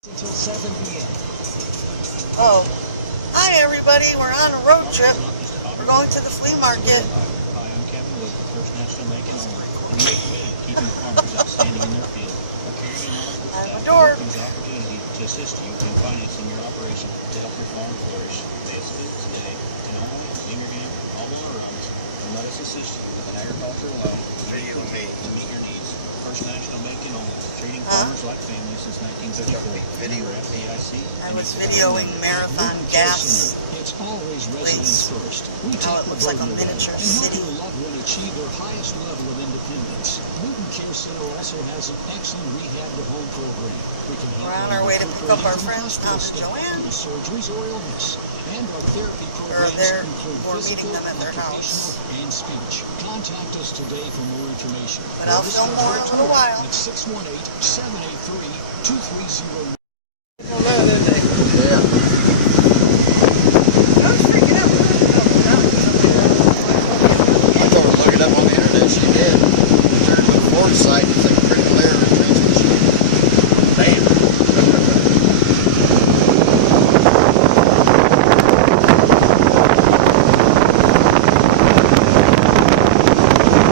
Until 7 p.m. Oh, hi everybody. We're on a road trip. We're going to the flea market. Hi, I'm Kevin with the First National Make and Owner, and we're committed to keeping farmers outstanding in their field. Our caring and knowledgeable staff welcomes the opportunity to assist you in financing your operation to help your farm flourish. Today is Foods Day, and home, Ingredients, all on runs, and let us assist you with an agricultural loan to meet your needs. First National Make and Owner, treating farmers like family since 1934. I was videoing Marathon Gas. It's always residents first. How it looks like a miniature city. Your loved one achieve their highest level of independence. Newton Care Center also has an excellent rehab to home program. We're on our way to pick up our friends Tom and Joanne. Surgeries or illness. And our therapy programs we're meeting them at their house. And speech. Contact us today for more information. But I'll film more in a little while. At 618-783-2309. Yeah. I told her to look it up on the internet. She did. Turned to the Ford site. It's like a pretty clear transmission. Damn.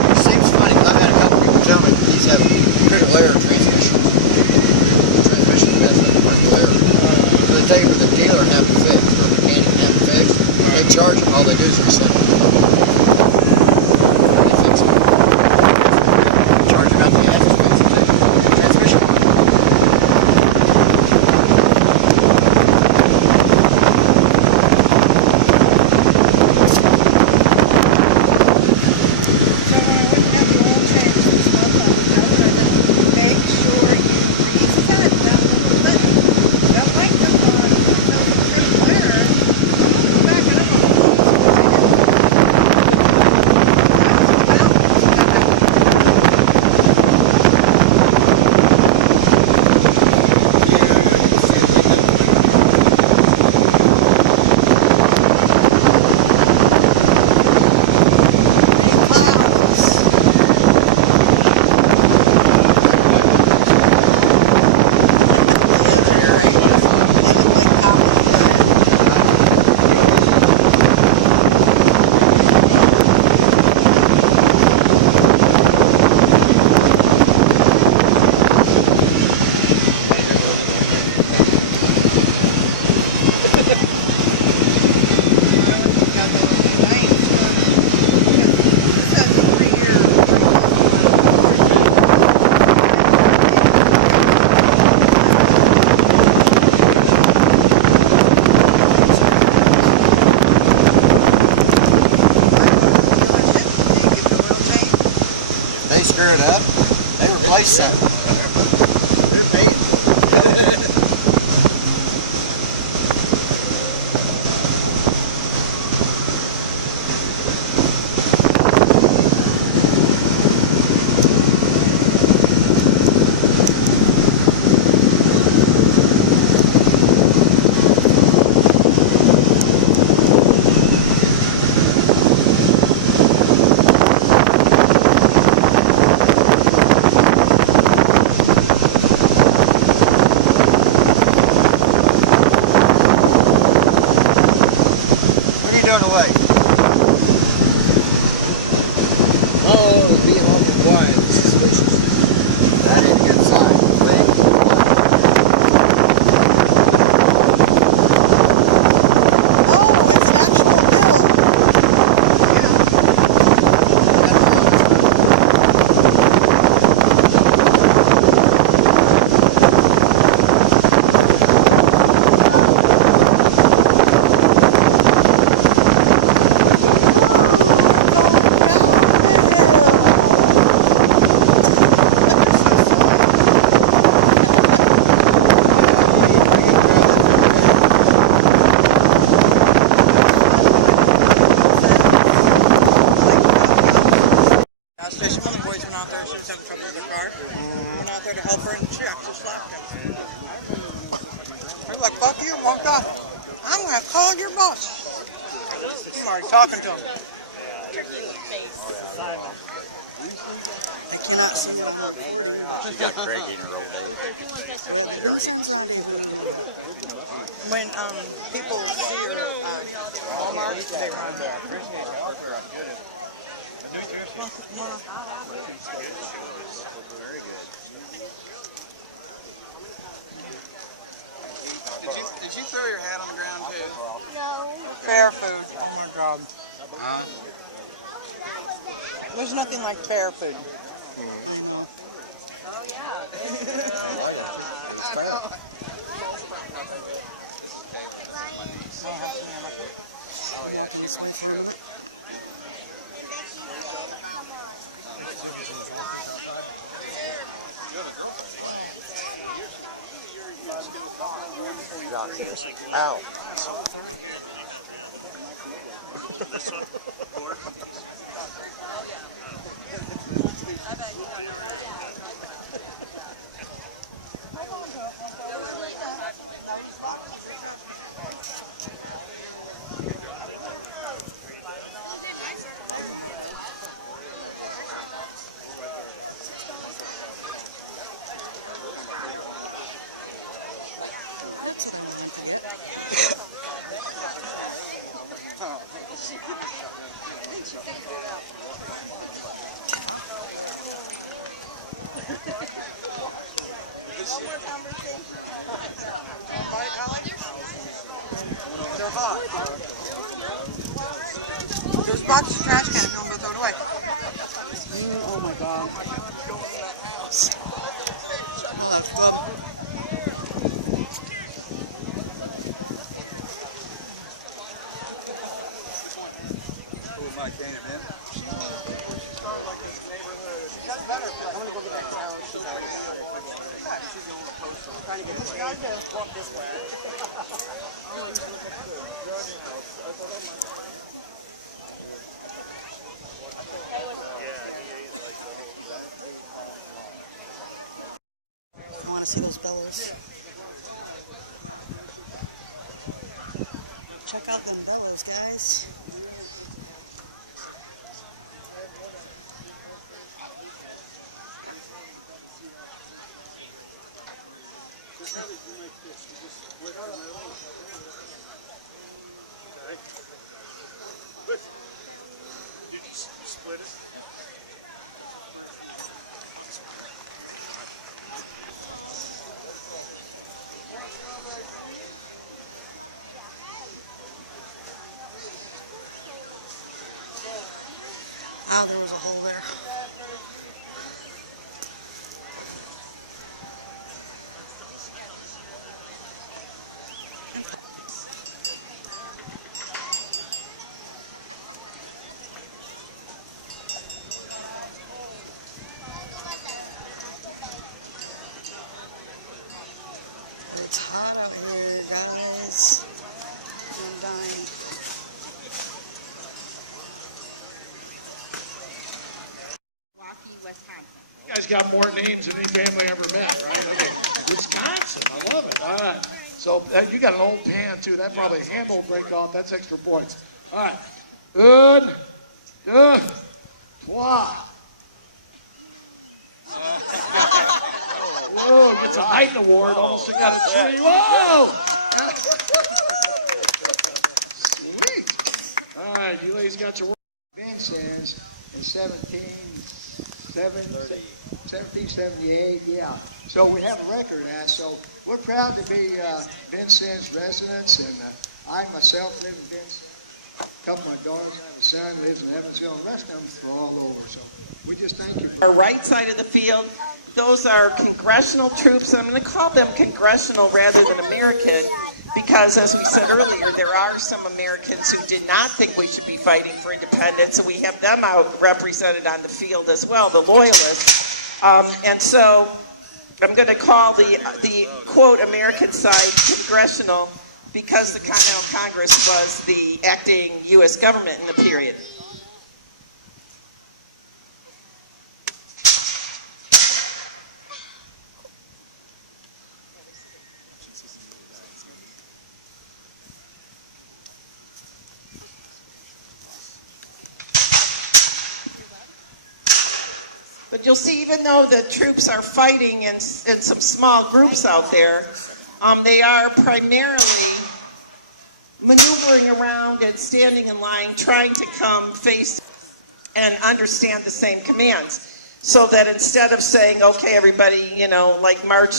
It seems funny. I've had a couple people tell me these have critical error transmissions. The transmission messed up critical error. So they take it to the dealer and have it fixed, or the mechanic and have it fixed. They charge them. All they do is reset it. They fix it. Charge them out the ass expensive transmission. They screw it up, they replace something. They're paying. Doing away. Oh, being awful quiet. Suspicious. That ain't a good sign. Oh, it's actual milk. One of the boys went out there, she was having trouble with her car. Went out there to help her, and she actually slapped him. They're like, fuck you, walked off. I'm going to call your boss. I'm already talking to him. Thank you. cannot see me. She's got Craig in her old age. When people see your Walmart, they run back. Very good. Did you throw your hat on the ground too? No. Fair food. Oh my God. Huh? There's nothing like fair food. Oh yeah. I know. Oh yeah, she's right. Ow. This one? Or? They're hot. There's boxes of trash cans. Don't go throw it away. Oh my God. Oh, that's good. Who am I, Canaan, man? That's better. I'm gonna go get that carrot. She's already got it. She's on the post. I'm trying to get it. Walk this way. I want to see those bellows. Check out them bellows, guys. You can split it. Oh, there was a hole there. It's hot out here, guys. I'm dying. You guys got more names than any family I ever met, right? Okay. Wisconsin, I love it. All right. So you got an old pan too. That probably handle will break off. That's extra points. All right. Une, deux, trois. Whoa, gets a height award. Almost got a tree. Whoa! Sweet. All right, you ladies got your work. Vincennes in 1778, yeah. So we have a record now, so we're proud to be Vincennes residents, and I myself live in Vincennes. A couple of my daughters, I have a son, lives in Evansville, and the rest of them are all over, so we just thank you. Our right side of the field, those are congressional troops. I'm going to call them congressional rather than American because, as we said earlier, there are some Americans who did not think we should be fighting for independence, and we have them out represented on the field as well, the loyalists. And so I'm going to call the quote, American side congressional because the Continental Congress was the acting U.S. government in the period. But you'll see, even though the troops are fighting in some small groups out there, they are primarily maneuvering around and standing in line, trying to come face and understand the same commands. So that instead of saying, okay, everybody, like march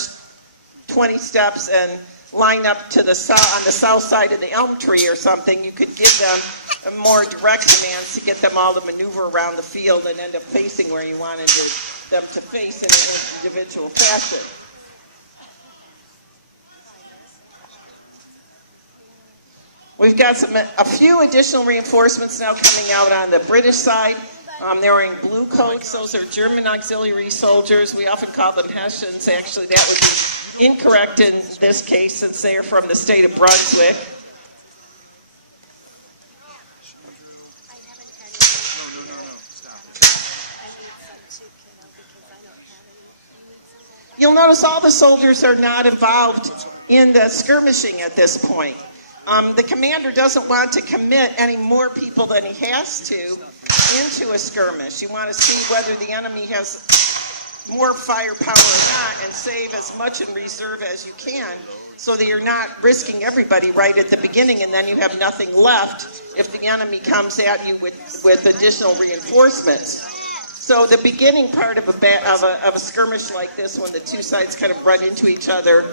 20 steps and line up to on the south side of the elm tree or something, you could give them more direct commands to get them all to maneuver around the field and end up facing where you wanted them to face in an individual fashion. We've got a few additional reinforcements now coming out on the British side. They're wearing blue coats. Those are German auxiliary soldiers. We often call them Hessians. Actually, that would be incorrect in this case since they are from the state of Brunswick. You'll notice all the soldiers are not involved in the skirmishing at this point. The commander doesn't want to commit any more people than he has to into a skirmish. You want to see whether the enemy has more firepower or not and save as much in reserve as you can so that you're not risking everybody right at the beginning and then you have nothing left if the enemy comes at you with additional reinforcements. So the beginning part of a skirmish like this, when the two sides kind of run into each other,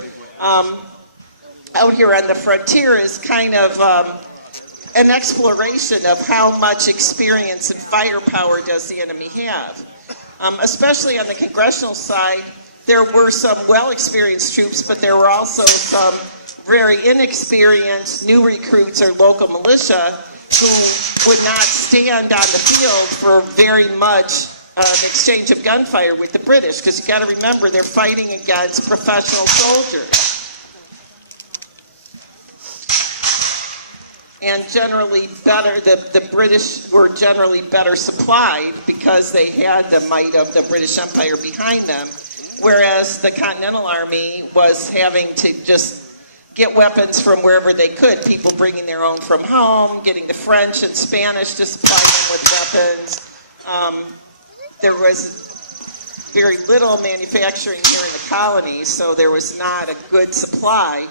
out here on the frontier is kind of an exploration of how much experience and firepower does the enemy have. Especially on the congressional side, there were some well-experienced troops, but there were also some very inexperienced new recruits or local militia who would not stand on the field for very much an exchange of gunfire with the British, because you got to remember they're fighting against professional soldiers. And generally better, the British were generally better supplied because they had the might of the British Empire behind them, whereas the Continental Army was having to just get weapons from wherever they could, people bringing their own from home, getting the French and Spanish to supply them with weapons. There was very little manufacturing here in the colonies, so there was not a good supply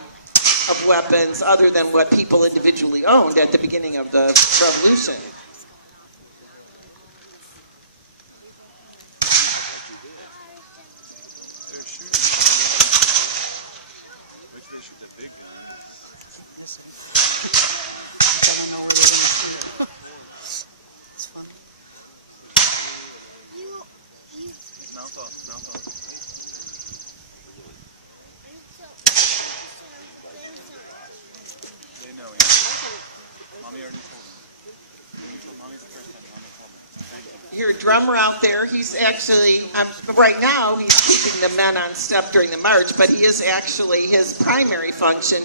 of weapons other than what people individually owned at the beginning of the Revolution. Your drummer out there, he's actually, right now he's keeping the men on step during the march, but he is actually, his primary function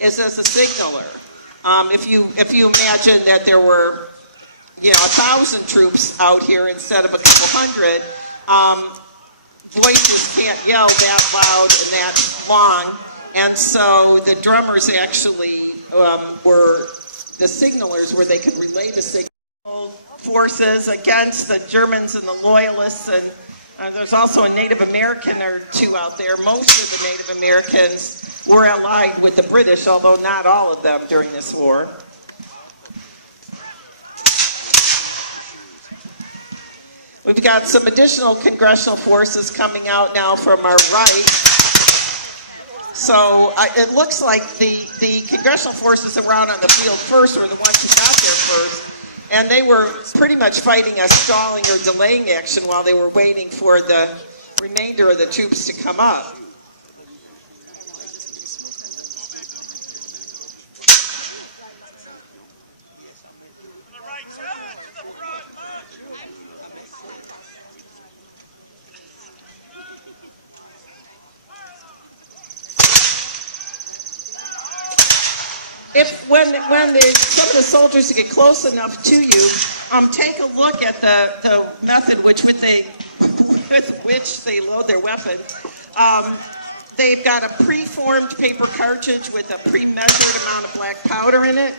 is as a signaler. If you imagine that there were, 1,000 troops out here instead of a couple hundred, voices can't yell that loud and that long, and so the drummers actually were the signalers where they could relay the signal forces against the Germans and the Loyalists, and there's also a Native American or two out there. Most of the Native Americans were allied with the British, although not all of them during this war. We've got some additional congressional forces coming out now from our right. So it looks like the congressional forces around on the field first were the ones who got there first. And they were pretty much fighting a stalling or delaying action while they were waiting for the remainder of the troops to come up. When some of the soldiers get close enough to you, take a look at the method with which they load their weapon. They've got a preformed paper cartridge with a pre-measured amount of black powder in it.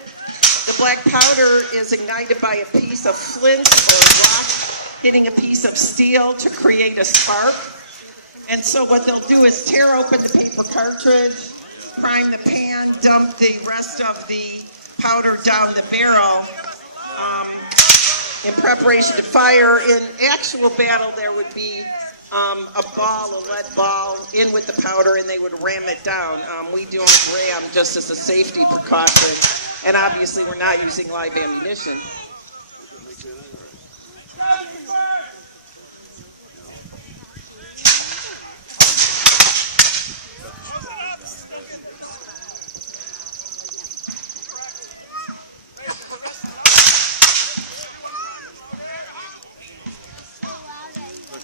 The black powder is ignited by a piece of flint or rock hitting a piece of steel to create a spark. And so what they'll do is tear open the paper cartridge, prime the pan, dump the rest of the powder down the barrel in preparation to fire. In actual battle, there would be a lead ball, in with the powder, and they would ram it down. We don't ram just as a safety precaution, and obviously we're not using live ammunition.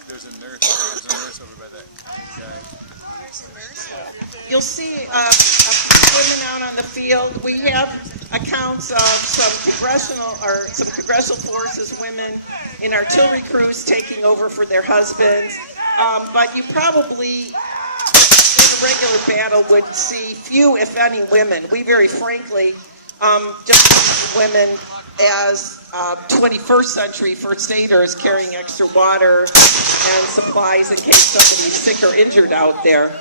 There's a nurse over by that guy. You'll see women out on the field. We have accounts of some congressional forces, women in artillery crews taking over for their husbands. But you probably, in a regular battle, would see few, if any, women. We very frankly just women as 21st century first aiders carrying extra water and supplies in case somebody's sick or injured out there.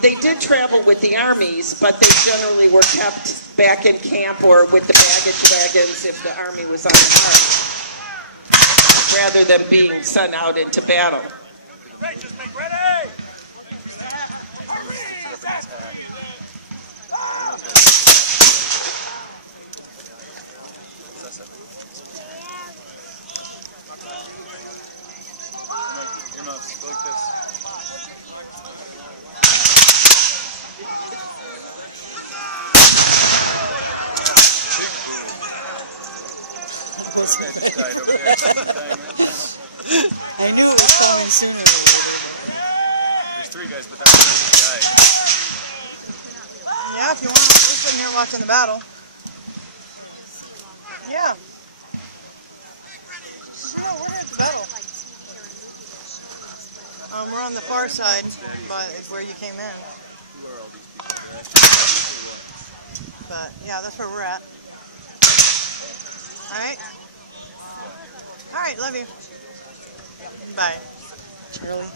They did travel with the armies, but they generally were kept back in camp or with the baggage wagons if the army was on the march, rather than being sent out into battle. Your mouth, go like this. Big boo. This guy just died over there. He's dying right now. I knew it was coming sooner or later. There's 3 guys, but that person died. Yeah, if you want. We're sitting here watching the battle. Yeah. No, we're at the battle. We're on the far side, but it's where you came in. But yeah, that's where we're at. All right. All right. Love you. Bye, Charlie.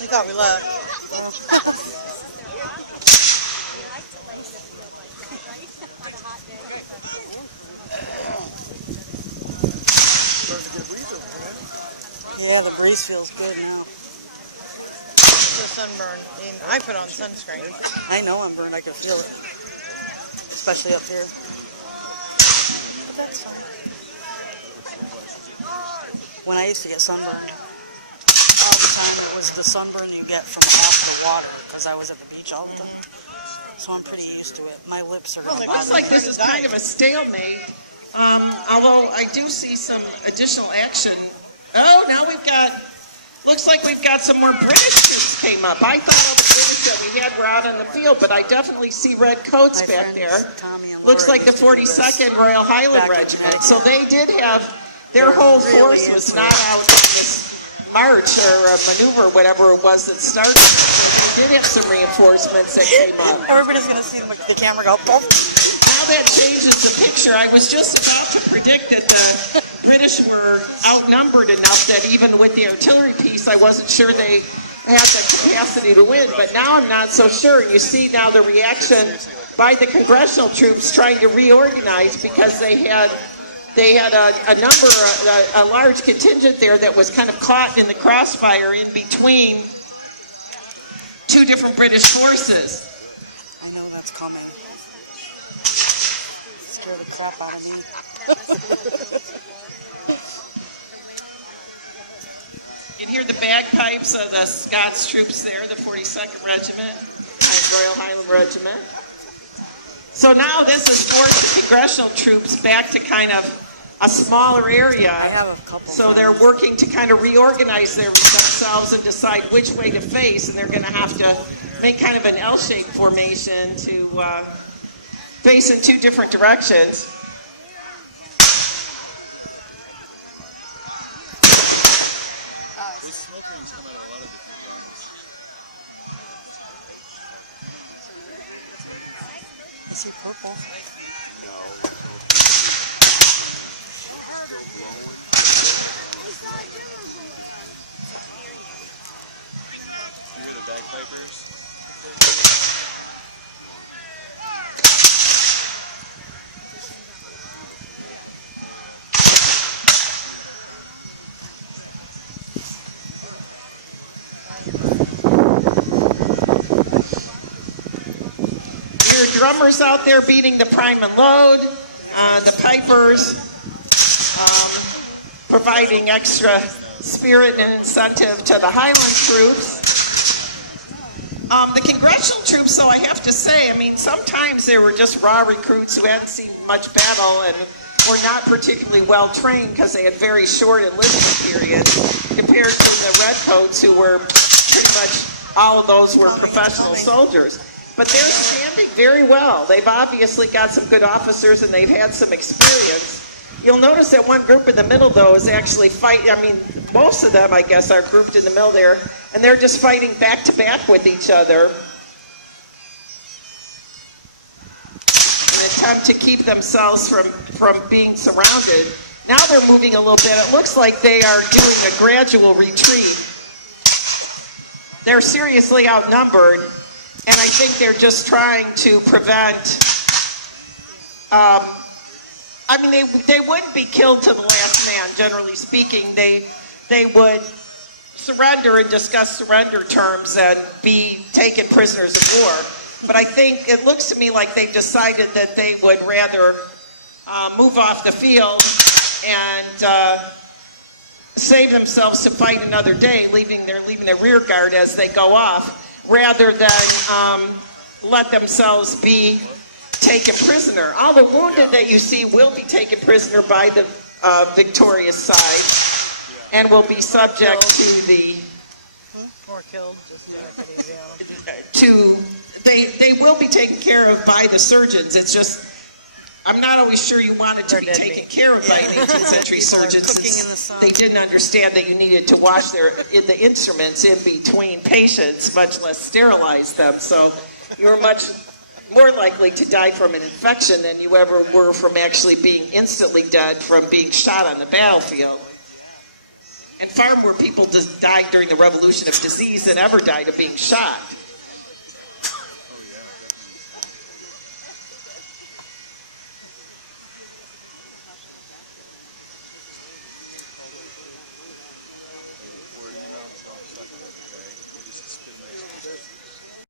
We thought we left. Yeah, the breeze feels good now. The sunburn. I put on sunscreen. I know I'm burned. I can feel it. Especially up here. But that's fine. When I used to get sunburned, all the time it was the sunburn you get from off the water because I was at the beach all the time. So I'm pretty used to it. My lips are going to Looks like this is kind of a stalemate. Although I do see some additional action. Oh, now looks like we've got some more British troops came up. I thought all the British that we had were out on the field, but I definitely see red coats back there. Looks like the 42nd Royal Highland Regiment. So they did have, their whole force was not out on this march or maneuver, whatever it was that started. They did have some reinforcements that came up. Everybody's going to see the camera go, boom. Now that changes the picture. I was just about to predict that the British were outnumbered enough that even with the artillery piece, I wasn't sure they had the capacity to win. But now I'm not so sure. You see now the reaction by the congressional troops trying to reorganize because they had a large contingent there that was kind of caught in the crossfire in between 2 different British forces. I know that's coming. Scare the crap out of me. You can hear the bagpipes of the Scots troops there, the 42nd Regiment, Royal Highland Regiment. So now this has forced the congressional troops back to kind of a smaller area. I have a couple. So they're working to kind of reorganize themselves and decide which way to face, and they're going to have to make kind of an L-shaped formation to face in 2 different directions. These smoke rings come out of a lot of different guns. I see purple. No. You hear the bagpipers? Your drummers out there beating the prime and load, the pipers providing extra spirit and incentive to the Highland troops. The congressional troops, though, I have to say, I mean, sometimes they were just raw recruits who hadn't seen much battle and were not particularly well trained because they had very short enlistment periods compared to the redcoats who were pretty much, all of those were professional soldiers. But they're standing very well. They've obviously got some good officers and they've had some experience. You'll notice that one group in the middle, though, is actually fighting. I mean, most of them, I guess, are grouped in the middle there, and they're just fighting back to back with each other in an attempt to keep themselves from being surrounded. Now they're moving a little bit. It looks like they are doing a gradual retreat. They're seriously outnumbered, and I think they're just trying to prevent. I mean, they wouldn't be killed to the last man, generally speaking. They would surrender and discuss surrender terms and be taken prisoners of war. But I think it looks to me like they've decided that they would rather move off the field and save themselves to fight another day, leaving their rear guard as they go off, rather than let themselves be taken prisoner. All the wounded that you see will be taken prisoner by the victorious side and will be subject to the Or killed. they will be taken care of by the surgeons. It's just I'm not always sure you wanted to be taken care of by an 18th century surgeon, since they didn't understand that you needed to wash the instruments in between patients, much less sterilize them. So you were much more likely to die from an infection than you ever were from actually being instantly dead from being shot on the battlefield. And far more people just died during the revolution of disease than ever died of being shot.